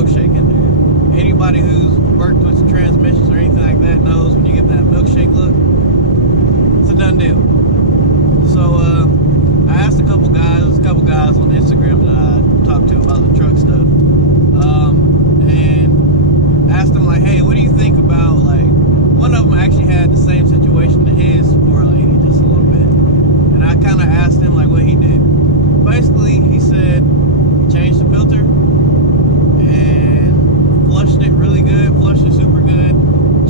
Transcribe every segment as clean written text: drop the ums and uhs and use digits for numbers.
milkshake in there. Anybody who's worked with transmissions or anything like that knows when you get that milkshake look, it's a done deal. So I asked a couple guys on Instagram that I talked to about the truck stuff, and asked them like, hey, what do you think about, like, one of them actually had the same situation to his 4L80 just a little bit, and I kind of asked him like what he did. Basically, he said he changed the filter and flushed it really good, flushed it super good,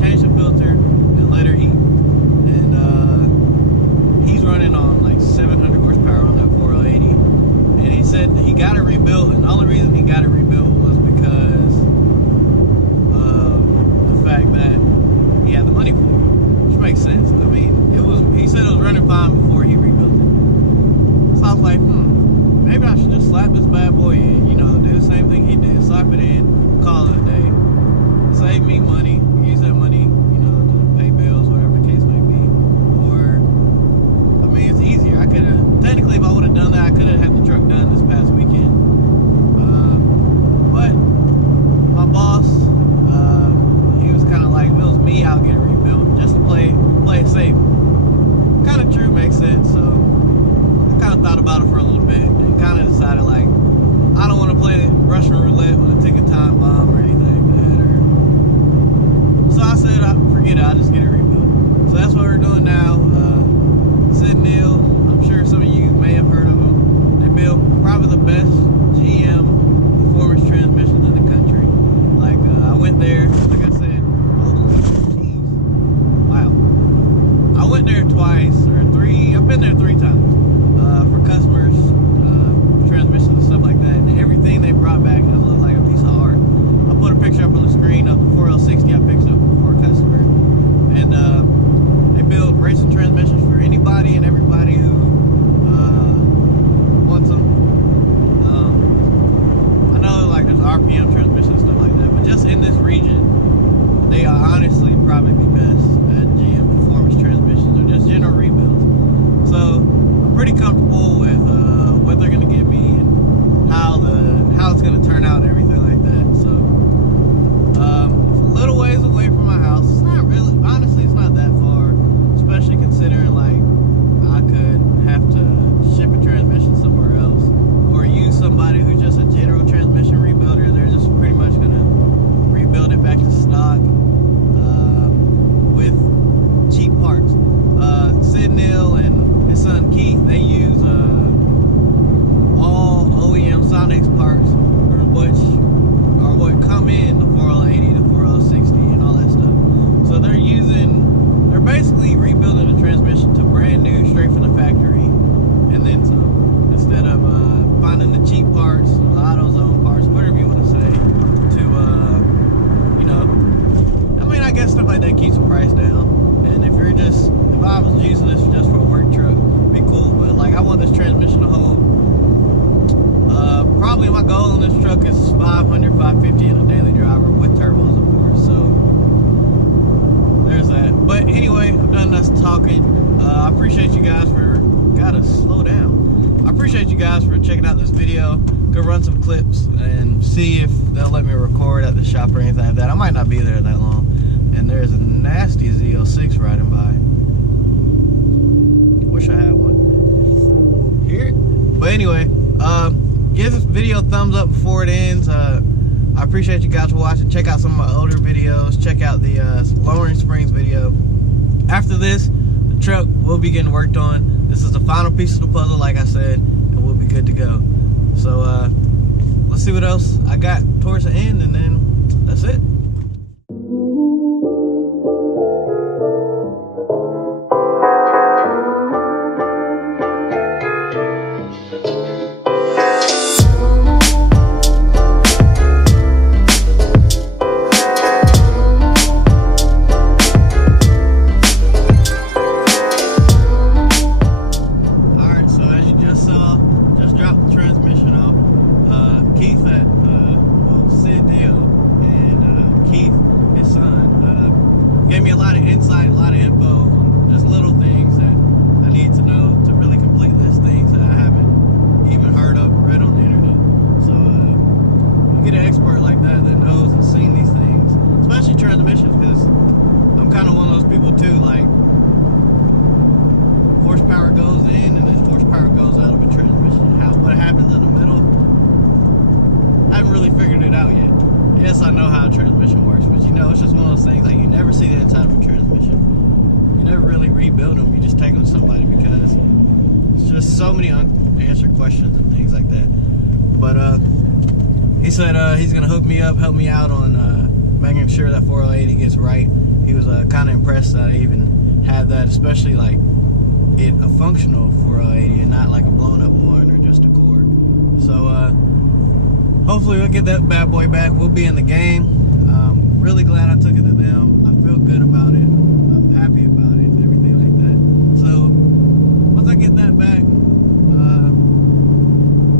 changed the filter and let her eat. And he's running on like 700 horsepower on that 4L80, and he said he got it rebuilt, and the only reason he got it rebuilt was because of the fact that he had the money for it, which makes sense. I mean, he said it was running fine before he rebuilt it. So I was like, maybe I should just slap this bad boy in, you know, do the same thing he did, slap it in, call it a day, save me money, use that money, you know, to pay bills, whatever the case may be. Or, I mean, it's easier. I could have, technically, if I would have done that, I could have had the truck done this past weekend. But my boss, he was kind of like, if it was me, I'll get it rebuilt, just to play it safe. Kind of true, makes sense. So I kind of thought about it for a little bit and kind of decided, like, I don't want to play Russian roulette with a ticking time bomb or anything like that. So I said, forget it, I'll just get it rebuilt. So that's what we're doing now. Sid Neil, I'm sure some of you may have heard of them. They build probably the best GM performance transmissions in the country. Like, I went there, like I said, wow. I went there twice or three, I've been there 3 times for customers, transmissions and stuff like that. And everything they brought back has looked like a piece of art. I put a picture up on the screen of the 4L60 I picked up for a customer. And they build racing transmissions for anybody and everybody who wants them. I know like there's RPM transmissions and stuff like that, but just in this region, they are honestly probably the best at GM performance transmissions or just general rebuilds. So I'm pretty comfortable with what they're gonna give me and how it's gonna turn out and everything like that. So it's a little ways away from my house. It's not really, honestly, it's not that far, especially considering like I could have to ship a transmission somewhere else or use somebody who's just a general transmission rebuilder. They're just pretty much gonna rebuild it back to stock with cheap parts. Sid Neil and his son Keith, they use all OEM Sonics parts, what come in the 4L80, the 4L60, and all that stuff. So they're basically rebuilding the transmission to brand new, straight from the factory, and then some. Instead of finding the cheap parts, or the AutoZone parts, whatever you want to say, to you know, I mean, I guess stuff like that keeps the price down. And if I was using this just for a work truck, it'd be cool. But like, I want this transmission to hold. Probably my goal on this truck is 500, 550 in a daily driver with turbos, of course. So there's that. But anyway, I'm done enough talking. I appreciate you guys gotta slow down. I appreciate you guys for checking out this video. Go run some clips and see if they'll let me record at the shop or anything like that. I might not be there that long. And there's a nasty Z06 riding by. Wish I had one. Hear it? But anyway, give this video a thumbs up before it ends. I appreciate you guys for watching. Check out some of my older videos. Check out the Lowering Springs video. After this, the truck will be getting worked on. This is the final piece of the puzzle, like I said, and we'll be good to go. So let's see what else I got towards the end, and then that's it. Sid Neil and Keith, his son, gave me a lot of insight, a lot of info on just little things that I need to know to really complete this, things that I haven't even heard of or read on the internet. So you get an expert like that yes, I know how a transmission works, but you know, it's just one of those things, like, you never see the inside of a transmission. You never really rebuild them, you just take them to somebody, because it's just so many unanswered questions and things like that. But he said he's gonna hook me up, help me out on making sure that 4080 gets right. He was kind of impressed that I even had that, especially like a functional 4080 and not like a blown up one or just a cord. So hopefully we'll get that bad boy back. We'll be in the game. Really glad I took it to them. I feel good about it. I'm happy about it and everything like that. So once I get that back,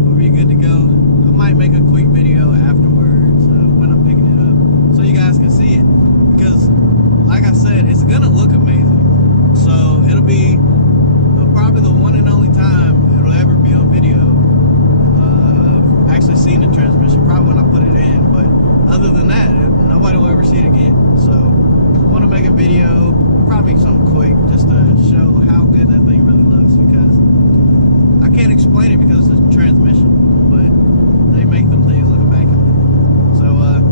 we'll be good to go. I might make a quick video afterwards when I'm picking it up, so you guys can see it. Because, like I said, it's gonna look amazing. So it'll be probably the one and only time it'll ever be on video of actually seeing the transmission. Probably when I put it in, but other than that, nobody will ever see it again. So I want to make a video, probably something quick, just to show how good that thing really looks, because I can't explain it because it's a transmission, but they make them things look immaculate. So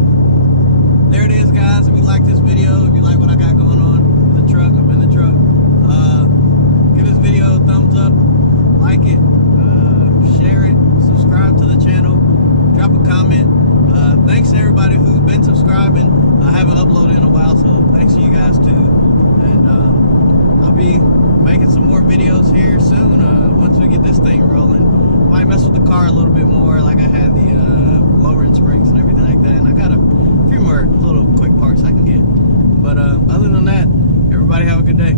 there it is, guys. If you like this video, if you like what I got going on in the truck, I'm in the truck, give this video a thumbs up, like it, share it, subscribe to the channel, drop a comment. Thanks to everybody who's been subscribing. I haven't uploaded in a while, so thanks to you guys too. And I'll be making some more videos here soon once we get this thing rolling. Might mess with the car a little bit more, like I had the lowering springs and everything like that. And I got a few more little quick parts I can get. But other than that, everybody have a good day.